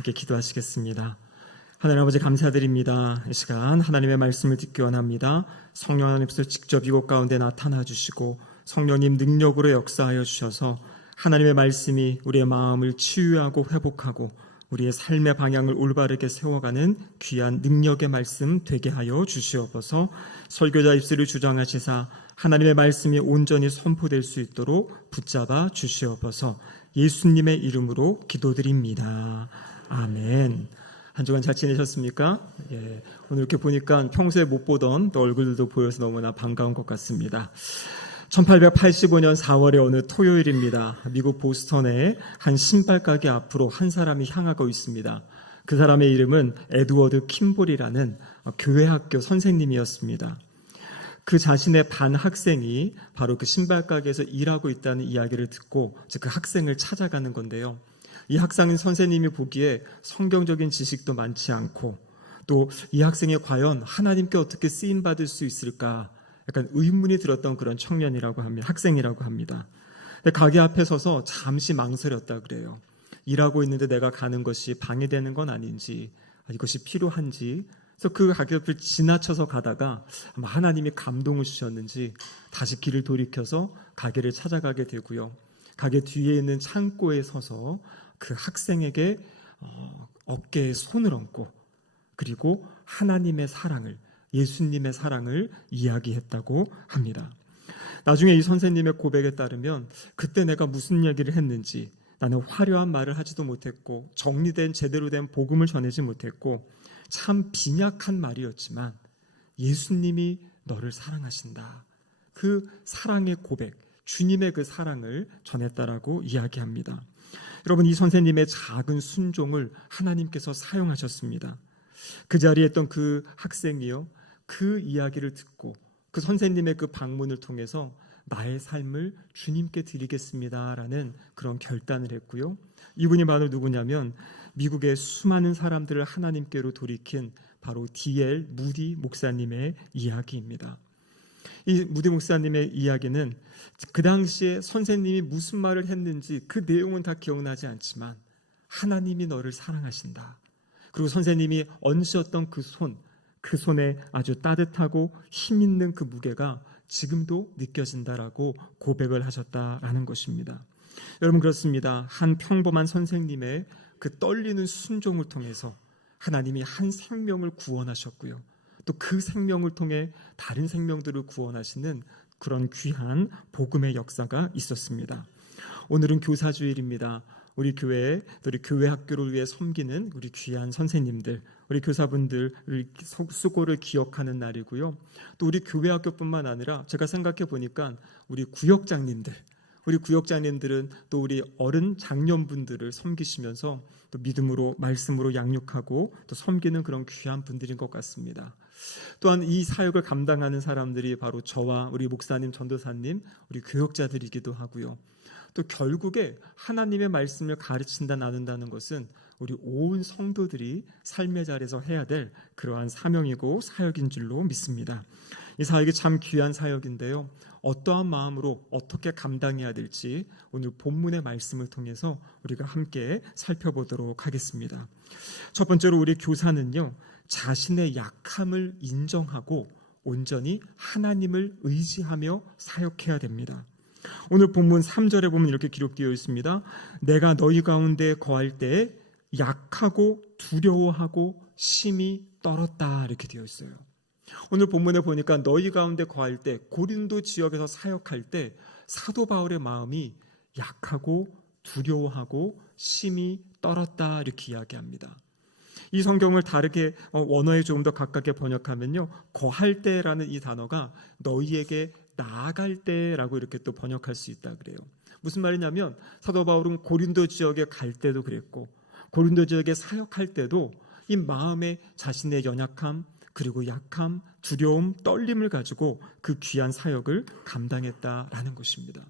함께 기도하시겠습니다. 하나님 아버지 감사드립니다. 이 시간 하나님의 말씀을 듣기 원합니다. 성령 하나님께서 직접 이곳 가운데 나타나 주시고 성령님 능력으로 역사하여 주셔서 하나님의 말씀이 우리의 마음을 치유하고 회복하고 우리의 삶의 방향을 올바르게 세워가는 귀한 능력의 말씀 되게 하여 주시옵소서. 설교자 입술을 주장하시사 하나님의 말씀이 온전히 선포될 수 있도록 붙잡아 주시옵소서. 예수님의 이름으로 기도드립니다. 아멘. 한 주간 잘 지내셨습니까? 오늘 이렇게 보니까 평소에 못 보던 또 얼굴들도 보여서 너무나 반가운 것 같습니다. 1885년 4월의 어느 토요일입니다. 미국 보스턴의 한 신발 가게 앞으로 한 사람이 향하고 있습니다. 그 사람의 이름은 에드워드 킴볼이라는 교회 학교 선생님이었습니다. 그 자신의 반 학생이 바로 그 신발 가게에서 일하고 있다는 이야기를 듣고 그 학생을 찾아가는 건데요. 이 학생 선생님이 보기에 성경적인 지식도 많지 않고 또 이 학생이 과연 하나님께 어떻게 쓰임받을 수 있을까 약간 의문이 들었던 그런 청년이라고 합니다. 학생이라고 합니다. 근데 가게 앞에 서서 잠시 망설였다 그래요. 일하고 있는데 내가 가는 것이 방해되는 건 아닌지, 이것이 필요한지. 그래서 그 가게 옆을 지나쳐서 가다가 아마 하나님이 감동을 주셨는지 다시 길을 돌이켜서 가게를 찾아가게 되고요. 가게 뒤에 있는 창고에 서서 그 학생에게 어깨에 손을 얹고 그리고 하나님의 사랑을, 예수님의 사랑을 이야기했다고 합니다. 나중에 이 선생님의 고백에 따르면 그때 내가 무슨 얘기를 했는지 나는 화려한 말을 하지도 못했고 정리된 제대로 된 복음을 전하지 못했고 참 빈약한 말이었지만 예수님이 너를 사랑하신다. 그 사랑의 고백, 주님의 그 사랑을 전했다라고 이야기합니다. 여러분, 이 선생님의 작은 순종을 하나님께서 사용하셨습니다. 그 자리에 있던 그 학생이요, 그 이야기를 듣고 그 선생님의 그 방문을 통해서 나의 삶을 주님께 드리겠습니다라는 그런 결단을 했고요. 이분이 바로 누구냐면 미국의 수많은 사람들을 하나님께로 돌이킨 바로 D.L. 무디 목사님의 이야기입니다. 이 무디 목사님의 이야기는 그 당시에 선생님이 무슨 말을 했는지 그 내용은 다 기억나지 않지만 하나님이 너를 사랑하신다. 그리고 선생님이 얹으셨던 그 손에 아주 따뜻하고 힘 있는 그 무게가 지금도 느껴진다라고 고백을 하셨다라는 것입니다. 여러분, 그렇습니다. 한 평범한 선생님의 그 떨리는 순종을 통해서 하나님이 한 생명을 구원하셨고요. 또 그 생명을 통해 다른 생명들을 구원하시는 그런 귀한 복음의 역사가 있었습니다. 오늘은 교사주일입니다. 우리 교회, 우리 교회 학교를 위해 섬기는 우리 귀한 선생님들, 우리 교사분들 수고를 기억하는 날이고요. 또 우리 교회 학교뿐만 아니라 제가 생각해 보니까 우리 구역장님들은 또 우리 어른 장년분들을 섬기시면서 또 믿음으로 말씀으로 양육하고 또 섬기는 그런 귀한 분들인 것 같습니다. 또한 이 사역을 감당하는 사람들이 바로 저와 우리 목사님, 전도사님, 우리 교역자들이기도 하고요. 또 결국에 하나님의 말씀을 가르친다 나눈다는 것은 우리 온 성도들이 삶의 자리에서 해야 될 그러한 사명이고 사역인 줄로 믿습니다. 이 사역이 참 귀한 사역인데요. 어떠한 마음으로 어떻게 감당해야 될지 오늘 본문의 말씀을 통해서 우리가 함께 살펴보도록 하겠습니다. 첫 번째로 우리 교사는요, 자신의 약함을 인정하고 온전히 하나님을 의지하며 사역해야 됩니다. 오늘 본문 3절에 보면 이렇게 기록되어 있습니다. 내가 너희 가운데 거할 때에 약하고 두려워하고 심히 떨었다, 이렇게 되어 있어요. 오늘 본문에 보니까 너희 가운데 거할 때, 고린도 지역에서 사역할 때 사도 바울의 마음이 약하고 두려워하고 심히 떨었다, 이렇게 이야기합니다. 이 성경을 다르게 원어에 조금 더 가깝게 번역하면요, 거할 때라는 이 단어가 너희에게 나아갈 때라고 이렇게 또 번역할 수 있다 그래요. 무슨 말이냐면 사도 바울은 고린도 지역에 갈 때도 그랬고 고린도 지역에 사역할 때도 이 마음에 자신의 연약함, 그리고 약함, 두려움, 떨림을 가지고 그 귀한 사역을 감당했다라는 것입니다.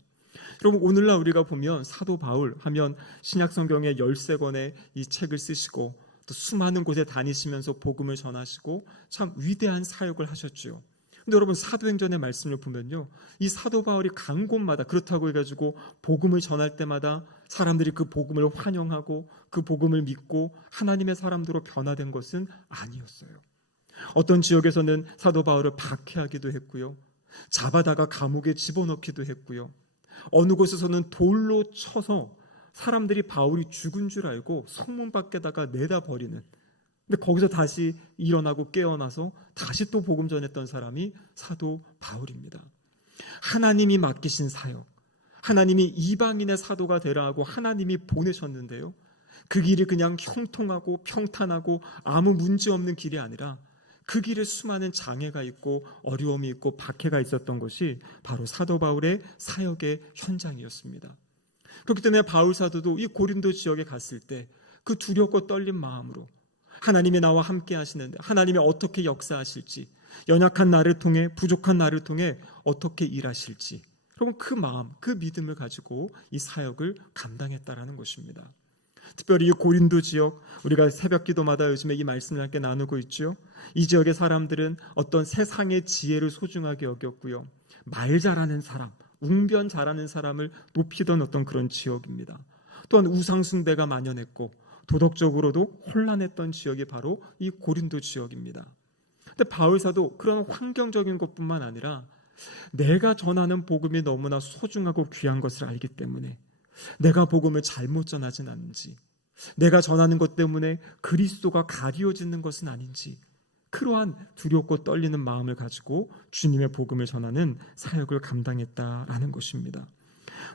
여러분, 오늘날 우리가 보면 사도 바울 하면 신약 성경의 13권의 이 책을 쓰시고 또 수많은 곳에 다니시면서 복음을 전하시고 참 위대한 사역을 하셨죠. 근데 여러분, 사도행전의 말씀을 보면요, 이 사도 바울이 간 곳마다 그렇다고 해가지고 복음을 전할 때마다 사람들이 그 복음을 환영하고 그 복음을 믿고 하나님의 사람들로 변화된 것은 아니었어요. 어떤 지역에서는 사도 바울을 박해하기도 했고요. 잡아다가 감옥에 집어넣기도 했고요. 어느 곳에서는 돌로 쳐서 사람들이 바울이 죽은 줄 알고 성문 밖에다가 내다 버리는, 근데 거기서 다시 일어나고 깨어나서 다시 또 복음 전했던 사람이 사도 바울입니다. 하나님이 맡기신 사역, 하나님이 이방인의 사도가 되라 하고 하나님이 보내셨는데요, 그 길이 그냥 형통하고 평탄하고 아무 문제 없는 길이 아니라 그 길에 수많은 장애가 있고 어려움이 있고 박해가 있었던 것이 바로 사도 바울의 사역의 현장이었습니다. 그렇기 때문에 바울 사도도 이 고린도 지역에 갔을 때 그 두렵고 떨린 마음으로 하나님이 나와 함께 하시는데 하나님이 어떻게 역사하실지, 연약한 나를 통해, 부족한 나를 통해 어떻게 일하실지, 그럼 그 마음, 그 믿음을 가지고 이 사역을 감당했다라는 것입니다. 특별히 이 고린도 지역, 우리가 새벽 기도마다 요즘에 이 말씀을 함께 나누고 있죠. 이 지역의 사람들은 어떤 세상의 지혜를 소중하게 여겼고요, 말 잘하는 사람, 웅변 잘하는 사람을 높이던 어떤 그런 지역입니다. 또한 우상숭배가 만연했고 도덕적으로도 혼란했던 지역이 바로 이 고린도 지역입니다. 근데 바울사도 그런 환경적인 것뿐만 아니라 내가 전하는 복음이 너무나 소중하고 귀한 것을 알기 때문에 내가 복음을 잘못 전하진 않은지, 내가 전하는 것 때문에 그리스도가 가리워지는 것은 아닌지, 그러한 두렵고 떨리는 마음을 가지고 주님의 복음을 전하는 사역을 감당했다라는 것입니다.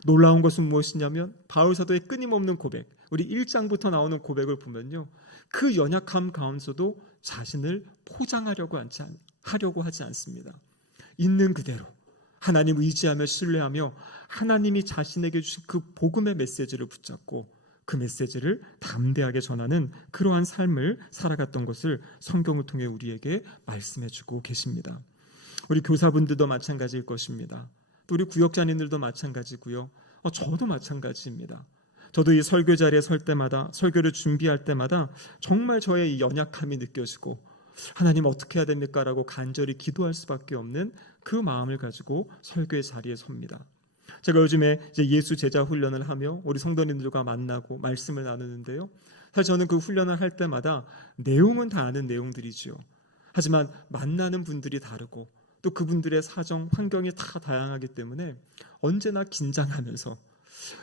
놀라운 것은 무엇이냐면 바울 사도의 끊임없는 고백, 우리 1장부터 나오는 고백을 보면요, 그 연약함 가운데서도 자신을 포장하려고 하지 않습니다. 있는 그대로 하나님 의지하며 신뢰하며 하나님이 자신에게 주신 그 복음의 메시지를 붙잡고 그 메시지를 담대하게 전하는 그러한 삶을 살아갔던 것을 성경을 통해 우리에게 말씀해주고 계십니다. 우리 교사분들도 마찬가지일 것입니다. 또 우리 구역장님들도 마찬가지고요. 저도 마찬가지입니다. 저도 이 설교 자리에 설 때마다, 설교를 준비할 때마다 정말 저의 이 연약함이 느껴지고 하나님 어떻게 해야 됩니까? 라고 간절히 기도할 수밖에 없는 그 마음을 가지고 설교의 자리에 섭니다. 제가 요즘에 이제 예수 제자 훈련을 하며 우리 성도님들과 만나고 말씀을 나누는데요, 사실 저는 그 훈련을 할 때마다 내용은 다 아는 내용들이지요. 하지만 만나는 분들이 다르고 또 그분들의 사정, 환경이 다 다양하기 때문에 언제나 긴장하면서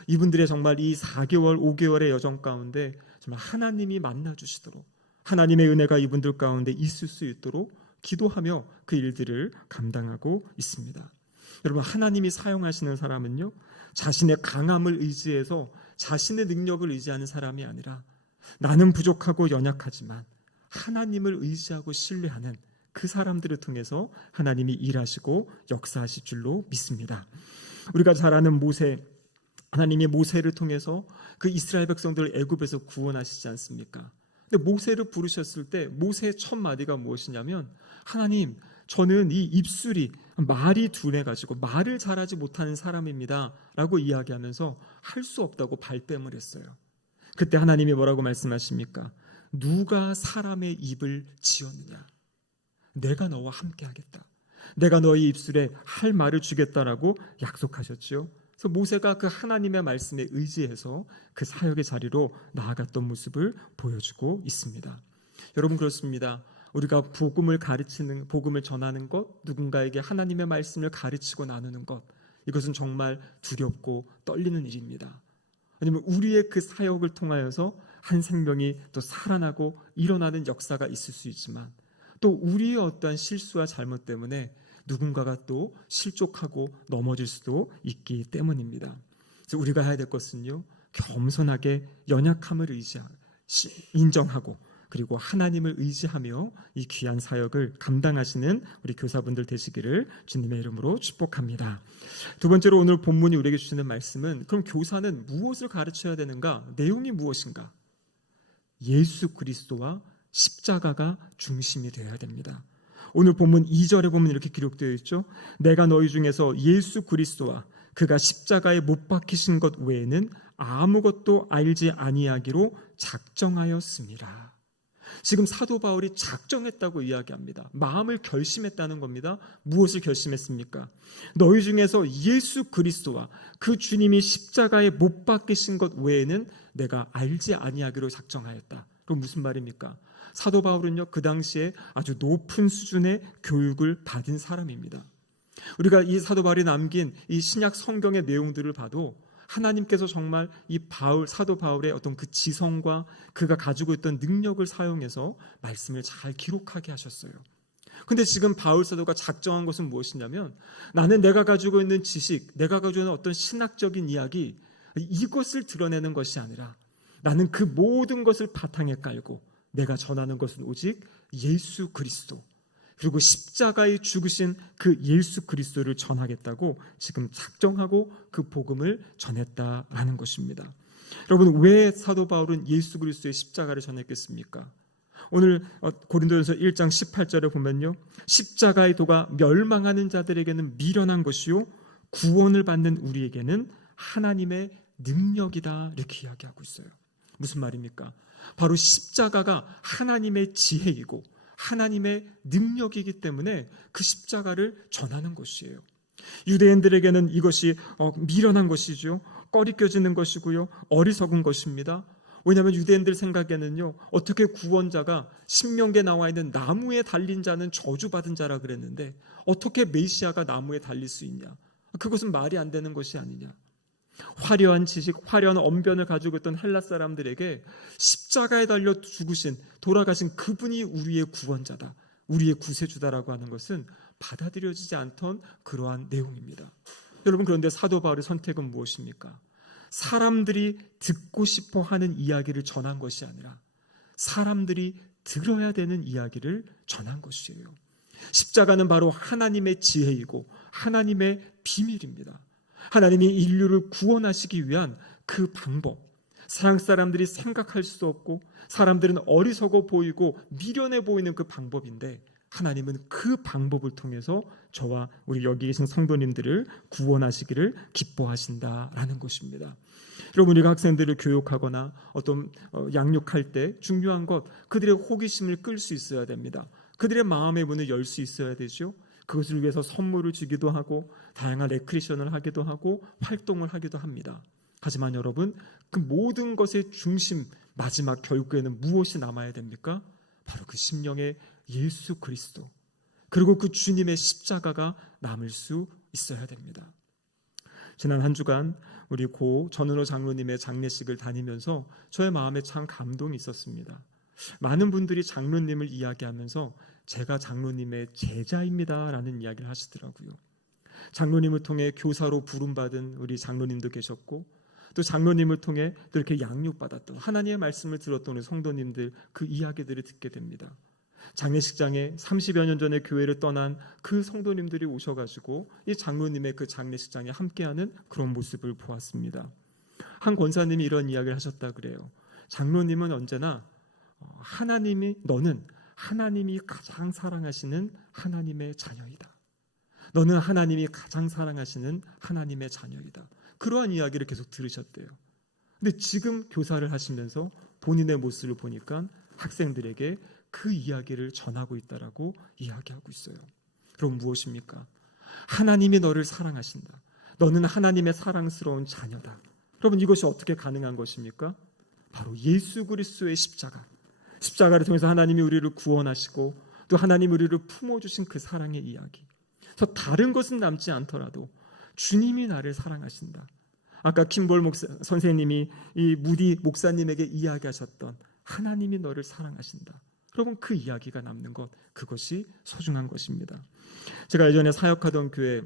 이분들의 정말 이 4개월, 5개월의 여정 가운데 정말 하나님이 만나주시도록, 하나님의 은혜가 이분들 가운데 있을 수 있도록 기도하며 그 일들을 감당하고 있습니다. 여러분, 하나님이 사용하시는 사람은요, 자신의 강함을 의지해서 자신의 능력을 의지하는 사람이 아니라 나는 부족하고 연약하지만 하나님을 의지하고 신뢰하는 그 사람들을 통해서 하나님이 일하시고 역사하실 줄로 믿습니다. 우리가 잘 아는 모세, 하나님이 모세를 통해서 그 이스라엘 백성들을 애굽에서 구원하시지 않습니까? 근데 모세를 부르셨을 때 모세의 첫 마디가 무엇이냐면, 하나님, 저는 이 입술이 말이 둔해가지고 말을 잘하지 못하는 사람입니다 라고 이야기하면서 할 수 없다고 발뺌을 했어요. 그때 하나님이 뭐라고 말씀하십니까? 누가 사람의 입을 지었느냐? 내가 너와 함께 하겠다. 내가 너희 입술에 할 말을 주겠다라고 약속하셨죠. 그래서 모세가 그 하나님의 말씀에 의지해서 그 사역의 자리로 나아갔던 모습을 보여주고 있습니다. 여러분, 그렇습니다. 우리가 복음을 가르치는, 복음을 전하는 것, 누군가에게 하나님의 말씀을 가르치고 나누는 것, 이것은 정말 두렵고 떨리는 일입니다. 아니면 우리의 그 사역을 통하여서 한 생명이 또 살아나고 일어나는 역사가 있을 수 있지만, 또 우리의 어떠한 실수와 잘못 때문에 누군가가 또 실족하고 넘어질 수도 있기 때문입니다. 그래서 우리가 해야 될 것은요, 겸손하게 연약함을 인정하고 그리고 하나님을 의지하며 이 귀한 사역을 감당하시는 우리 교사분들 되시기를 주님의 이름으로 축복합니다. 두 번째로 오늘 본문이 우리에게 주시는 말씀은, 그럼 교사는 무엇을 가르쳐야 되는가? 내용이 무엇인가? 예수 그리스도와 십자가가 중심이 되어야 됩니다. 오늘 본문 2절에 보면 이렇게 기록되어 있죠. 내가 너희 중에서 예수 그리스도와 그가 십자가에 못 박히신 것 외에는 아무것도 알지 아니하기로 작정하였습니다. 지금 사도 바울이 작정했다고 이야기합니다. 마음을 결심했다는 겁니다. 무엇을 결심했습니까? 너희 중에서 예수 그리스도와 그 주님이 십자가에 못 박히신 것 외에는 내가 알지 아니하기로 작정하였다. 그럼 무슨 말입니까? 사도 바울은요, 그 당시에 아주 높은 수준의 교육을 받은 사람입니다. 우리가 이 사도 바울이 남긴 이 신약 성경의 내용들을 봐도 하나님께서 정말 이 사도 바울의 어떤 그 지성과 그가 가지고 있던 능력을 사용해서 말씀을 잘 기록하게 하셨어요. 근데 지금 바울 사도가 작정한 것은 무엇이냐면, 나는 내가 가지고 있는 지식, 내가 가지고 있는 어떤 신학적인 이야기, 이것을 드러내는 것이 아니라 나는 그 모든 것을 바탕에 깔고 내가 전하는 것은 오직 예수 그리스도, 그리고 십자가에 죽으신 그 예수 그리스도를 전하겠다고 지금 작정하고 그 복음을 전했다라는 것입니다. 여러분, 왜 사도 바울은 예수 그리스도의 십자가를 전했겠습니까? 오늘 고린도전서 1장 18절에 보면요, 십자가의 도가 멸망하는 자들에게는 미련한 것이요 구원을 받는 우리에게는 하나님의 능력이다, 이렇게 이야기하고 있어요. 무슨 말입니까? 바로 십자가가 하나님의 지혜이고 하나님의 능력이기 때문에 그 십자가를 전하는 것이에요. 유대인들에게는 이것이 미련한 것이죠. 꺼리껴지는 것이고요, 어리석은 것입니다. 왜냐하면 유대인들 생각에는요, 어떻게 구원자가 신명기에 나와 있는 나무에 달린 자는 저주받은 자라 그랬는데 어떻게 메시아가 나무에 달릴 수 있냐? 그것은 말이 안 되는 것이 아니냐? 화려한 지식, 화려한 언변을 가지고 있던 헬라 사람들에게 십자가에 달려 죽으신, 돌아가신 그분이 우리의 구원자다, 우리의 구세주다라고 하는 것은 받아들여지지 않던 그러한 내용입니다. 여러분, 그런데 사도 바울의 선택은 무엇입니까? 사람들이 듣고 싶어 하는 이야기를 전한 것이 아니라 사람들이 들어야 되는 이야기를 전한 것이에요. 십자가는 바로 하나님의 지혜이고 하나님의 비밀입니다. 하나님이 인류를 구원하시기 위한 그 방법, 세상 사람들이 생각할 수 없고 사람들은 어리석어 보이고 미련해 보이는 그 방법인데, 하나님은 그 방법을 통해서 저와 우리 여기 계신 성도님들을 구원하시기를 기뻐하신다라는 것입니다. 여러분, 우리가 학생들을 교육하거나 어떤 양육할 때 중요한 것, 그들의 호기심을 끌 수 있어야 됩니다. 그들의 마음의 문을 열 수 있어야 되죠. 그것을 위해서 선물을 주기도 하고 다양한 레크리에이션을 하기도 하고 활동을 하기도 합니다. 하지만 여러분, 그 모든 것의 중심, 마지막 결국에는 무엇이 남아야 됩니까? 바로 그 심령의 예수 그리스도, 그리고 그 주님의 십자가가 남을 수 있어야 됩니다. 지난 한 주간 우리 고 전은호 장로님의 장례식을 다니면서 저의 마음에 참 감동이 있었습니다. 많은 분들이 장로님을 이야기하면서 제가 장로님의 제자입니다 라는 이야기를 하시더라고요. 장로님을 통해 교사로 부름받은 우리 장로님도 계셨고, 또 장로님을 통해 또 이렇게 양육받았던, 하나님의 말씀을 들었던 우리 성도님들, 그 이야기들을 듣게 됩니다. 장례식장에 30여 년 전에 교회를 떠난 그 성도님들이 오셔가지고 이 장로님의 그 장례식장에 함께하는 그런 모습을 보았습니다. 한 권사님이 이런 이야기를 하셨다 그래요. 장로님은 언제나 너는 하나님이 가장 사랑하시는 하나님의 자녀이다. 너는 하나님이 가장 사랑하시는 하나님의 자녀이다. 그러한 이야기를 계속 들으셨대요. 근데 지금 교사를 하시면서 본인의 모습을 보니까 학생들에게 그 이야기를 전하고 있다라고 이야기하고 있어요. 그럼 무엇입니까? 하나님이 너를 사랑하신다. 너는 하나님의 사랑스러운 자녀다. 여러분, 이것이 어떻게 가능한 것입니까? 바로 예수 그리스도의 십자가를 통해서 하나님이 우리를 구원하시고 또 하나님이 우리를 품어주신 그 사랑의 이야기. 그래서 다른 것은 남지 않더라도 주님이 나를 사랑하신다. 아까 킴볼 선생님이 이 무디 목사님에게 이야기하셨던 하나님이 너를 사랑하신다. 여러분, 그 이야기가 남는 것, 그것이 소중한 것입니다. 제가 예전에 사역하던 교회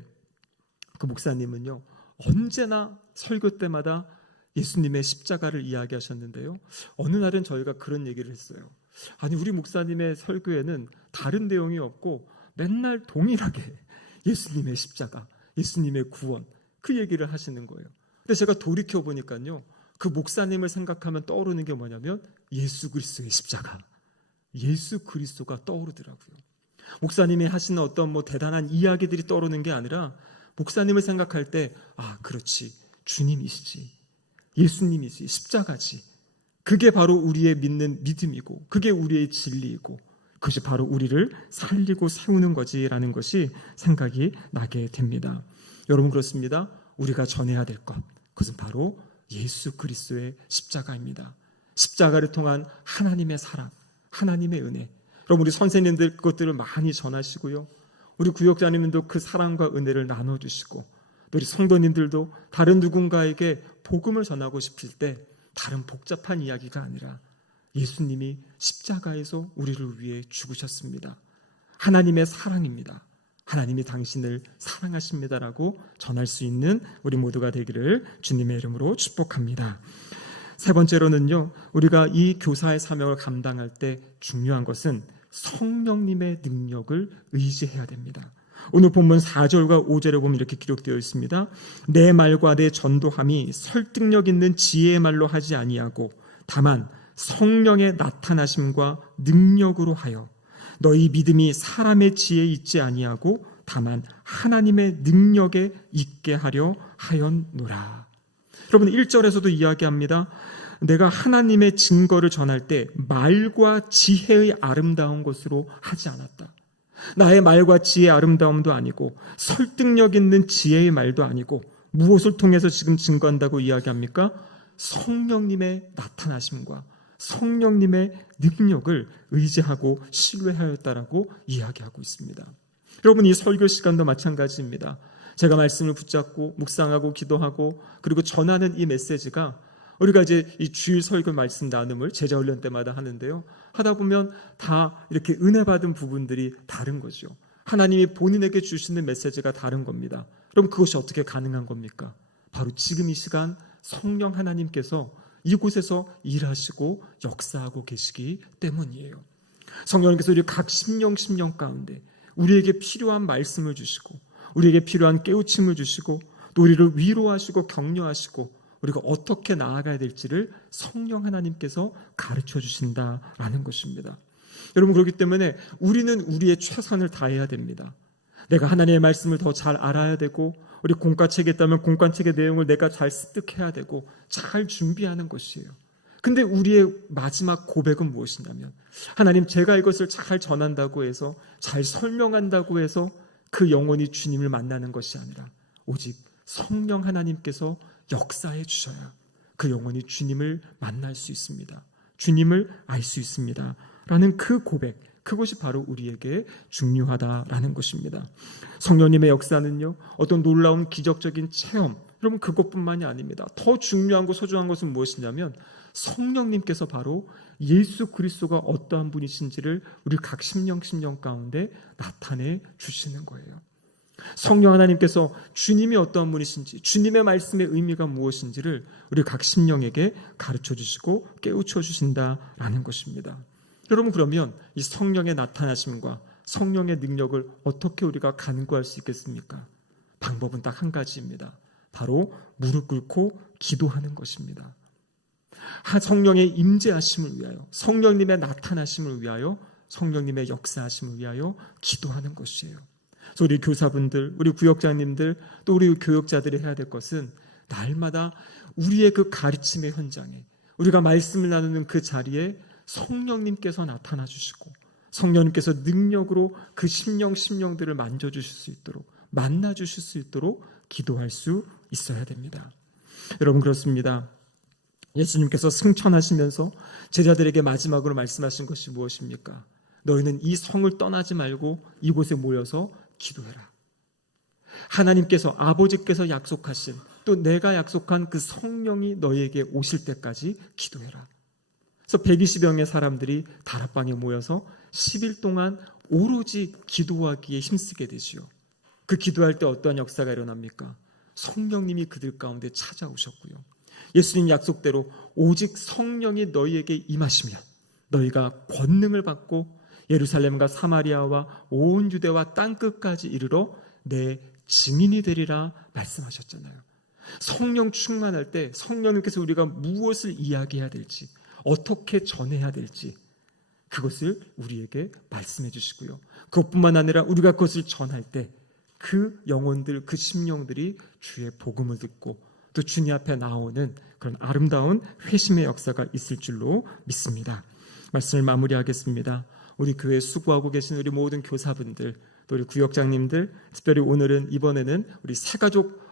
그 목사님은요, 언제나 설교 때마다 예수님의 십자가를 이야기하셨는데요, 어느 날은 저희가 그런 얘기를 했어요. 아니, 우리 목사님의 설교에는 다른 내용이 없고 맨날 동일하게 예수님의 십자가, 예수님의 구원, 그 얘기를 하시는 거예요. 근데 제가 돌이켜보니까요, 그 목사님을 생각하면 떠오르는 게 뭐냐면 예수 그리스도의 십자가, 예수 그리스도가 떠오르더라고요. 목사님이 하시는 어떤 대단한 이야기들이 떠오르는 게 아니라 목사님을 생각할 때, 아, 그렇지, 주님이시지, 예수님이지, 십자가지, 그게 바로 우리의 믿는 믿음이고 그게 우리의 진리이고 그것이 바로 우리를 살리고 세우는 거지라는 것이 생각이 나게 됩니다. 여러분, 그렇습니다. 우리가 전해야 될 것, 그것은 바로 예수 그리스도의 십자가입니다. 십자가를 통한 하나님의 사랑, 하나님의 은혜. 여러분, 우리 선생님들 그것들을 많이 전하시고요, 우리 구역장님들도 그 사랑과 은혜를 나눠주시고, 또 우리 성도님들도 다른 누군가에게 복음을 전하고 싶을 때 다른 복잡한 이야기가 아니라 예수님이 십자가에서 우리를 위해 죽으셨습니다. 하나님의 사랑입니다. 하나님이 당신을 사랑하십니다라고 전할 수 있는 우리 모두가 되기를 주님의 이름으로 축복합니다. 세 번째로는요, 우리가 이 교사의 사명을 감당할 때 중요한 것은 성령님의 능력을 의지해야 됩니다. 오늘 본문 4절과 5절에 보면 이렇게 기록되어 있습니다. 내 말과 내 전도함이 설득력 있는 지혜의 말로 하지 아니하고 다만 성령의 나타나심과 능력으로 하여 너희 믿음이 사람의 지혜에 있지 아니하고 다만 하나님의 능력에 있게 하려 하였노라. 여러분, 1절에서도 이야기합니다. 내가 하나님의 증거를 전할 때 말과 지혜의 아름다운 것으로 하지 않았다. 나의 말과 지혜의 아름다움도 아니고 설득력 있는 지혜의 말도 아니고 무엇을 통해서 지금 증거한다고 이야기합니까? 성령님의 나타나심과 성령님의 능력을 의지하고 신뢰하였다라고 이야기하고 있습니다. 여러분, 이 설교 시간도 마찬가지입니다. 제가 말씀을 붙잡고 묵상하고 기도하고 그리고 전하는 이 메시지가, 우리가 이제 이 주일 설교 말씀 나눔을 제자 훈련 때마다 하는데요, 하다 보면 다 이렇게 은혜 받은 부분들이 다른 거죠. 하나님이 본인에게 주시는 메시지가 다른 겁니다. 그럼 그것이 어떻게 가능한 겁니까? 바로 지금 이 시간 성령 하나님께서 이곳에서 일하시고 역사하고 계시기 때문이에요. 성령님께서 우리 각 심령 가운데 우리에게 필요한 말씀을 주시고 우리에게 필요한 깨우침을 주시고 또 우리를 위로하시고 격려하시고 우리가 어떻게 나아가야 될지를 성령 하나님께서 가르쳐 주신다라는 것입니다. 여러분, 그렇기 때문에 우리는 우리의 최선을 다해야 됩니다. 내가 하나님의 말씀을 더 잘 알아야 되고, 우리 공과책에 있다면 공과책의 내용을 내가 잘 습득해야 되고 잘 준비하는 것이에요. 근데 우리의 마지막 고백은 무엇이냐면, 하나님, 제가 이것을 잘 전한다고 해서 잘 설명한다고 해서 그 영혼이 주님을 만나는 것이 아니라 오직 성령 하나님께서 역사해 주셔야 그 영혼이 주님을 만날 수 있습니다. 주님을 알 수 있습니다. 라는 그 고백, 그것이 바로 우리에게 중요하다라는 것입니다. 성령님의 역사는요, 어떤 놀라운 기적적인 체험, 여러분, 그것뿐만이 아닙니다. 더 중요하고 소중한 것은 무엇이냐면 성령님께서 바로 예수 그리스도가 어떠한 분이신지를 우리 각 심령 가운데 나타내 주시는 거예요. 성령 하나님께서 주님이 어떠한 분이신지, 주님의 말씀의 의미가 무엇인지를 우리 각 심령에게 가르쳐 주시고 깨우쳐 주신다라는 것입니다. 여러분, 그러면 이 성령의 나타나심과 성령의 능력을 어떻게 우리가 간구할 수 있겠습니까? 방법은 딱 한 가지입니다. 바로 무릎 꿇고 기도하는 것입니다. 성령의 임재하심을 위하여, 성령님의 나타나심을 위하여, 성령님의 역사하심을 위하여 기도하는 것이에요. 그래서 우리 교사분들, 우리 구역장님들, 또 우리 교역자들이 해야 될 것은 날마다 우리의 그 가르침의 현장에, 우리가 말씀을 나누는 그 자리에 성령님께서 나타나 주시고 성령님께서 능력으로 그 심령들을 만져주실 수 있도록, 만나 주실 수 있도록 기도할 수 있어야 됩니다. 여러분, 그렇습니다. 예수님께서 승천하시면서 제자들에게 마지막으로 말씀하신 것이 무엇입니까? 너희는 이 성을 떠나지 말고 이곳에 모여서 기도해라. 하나님께서, 아버지께서 약속하신, 또 내가 약속한 그 성령이 너희에게 오실 때까지 기도해라. 그래서 120여 명의 사람들이 다락방에 모여서 10일 동안 오로지 기도하기에 힘쓰게 되지요. 그 기도할 때 어떠한 역사가 일어납니까? 성령님이 그들 가운데 찾아오셨고요. 예수님 약속대로 오직 성령이 너희에게 임하시면 너희가 권능을 받고 예루살렘과 사마리아와 온 유대와 땅끝까지 이르러 내 증인이 되리라 말씀하셨잖아요. 성령 충만할 때 성령님께서 우리가 무엇을 이야기해야 될지, 어떻게 전해야 될지 그것을 우리에게 말씀해 주시고요. 그것뿐만 아니라 우리가 그것을 전할 때 그 영혼들, 그 심령들이 주의 복음을 듣고 또 주님 앞에 나오는 그런 아름다운 회심의 역사가 있을 줄로 믿습니다. 말씀을 마무리하겠습니다. 우리 교회에 수고하고 계신 우리 모든 교사분들, 또 우리 구역장님들, 특별히 오늘은 이번에는 우리 새가족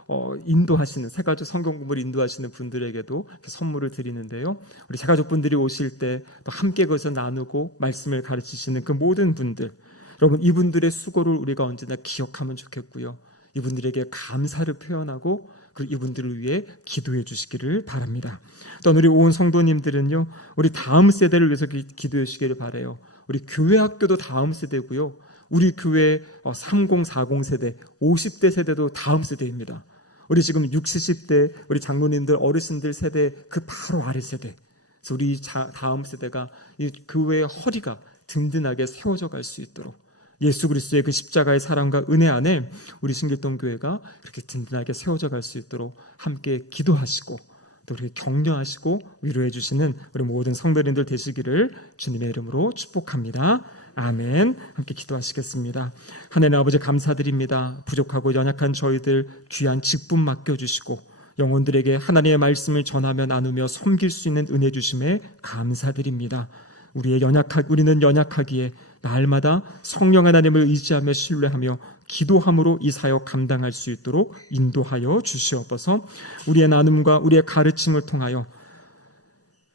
인도하시는, 새가족 성경 공부를 인도하시는 분들에게도 선물을 드리는데요. 우리 새가족분들이 오실 때 또 함께 거기서 나누고 말씀을 가르치시는 그 모든 분들, 여러분 이분들의 수고를 우리가 언제나 기억하면 좋겠고요. 이분들에게 감사를 표현하고 그리고 이분들을 위해 기도해 주시기를 바랍니다. 또 우리 온 성도님들은요, 우리 다음 세대를 위해서 기도해 주시기를 바라요. 우리 교회 학교도 다음 세대고요. 우리 교회 30, 40 세대, 50대 세대도 다음 세대입니다. 우리 지금 60, 70대 우리 장로님들, 어르신들 세대 그 바로 아래 세대. 그래서 우리 다음 세대가 이 교회의 허리가 든든하게 세워져 갈 수 있도록 예수 그리스도의 그 십자가의 사랑과 은혜 안에 우리 신길동 교회가 그렇게 든든하게 세워져 갈 수 있도록 함께 기도하시고 또 이렇게 격려하시고 위로해 주시는 우리 모든 성도님들 되시기를 주님의 이름으로 축복합니다. 아멘. 함께 기도하시겠습니다. 하나님 아버지 감사드립니다. 부족하고 연약한 저희들 귀한 직분 맡겨주시고 영혼들에게 하나님의 말씀을 전하며 나누며 섬길 수 있는 은혜 주심에 감사드립니다. 우리는 연약하기에 날마다 성령 하나님을 의지하며 신뢰하며 기도함으로 이 사역 감당할 수 있도록 인도하여 주시옵소서. 우리의 나눔과 우리의 가르침을 통하여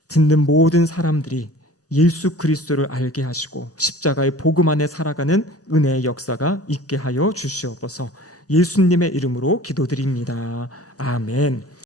듣는 모든 사람들이 예수 그리스도를 알게 하시고 십자가의 복음 안에 살아가는 은혜의 역사가 있게 하여 주시옵소서. 예수님의 이름으로 기도드립니다. 아멘.